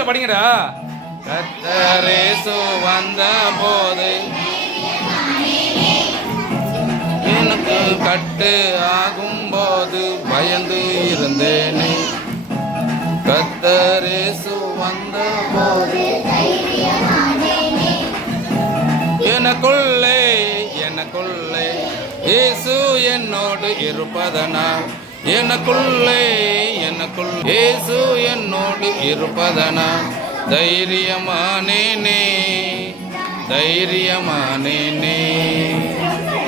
பாட்டை படிங்கடா. கர்த்தரேசு வந்த போது எனக்கு கட்டு ஆகும்போது பயந்து இருந்தேனே. கர்த்தரேசு வந்த போது எனக்குள்ளே எனக்குள்ளே இயேசு என்னோடு இருப்பதனால், எனக்குள்ளே எனக்குள் இயேசு என்னோடு இருப்பதனால் தைரியமானேனே, தைரியமானேனே,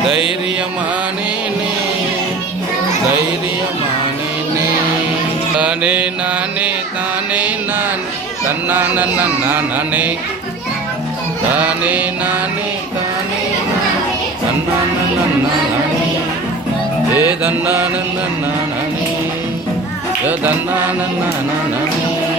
தைரியமானேனே, தைரியமானேனே. தானே நானே தானே நான் தன்னான நானே, தானே நானே தானே தன்னான நானே, ஏ தன்னான நானே, ஏ தன்னான நானே.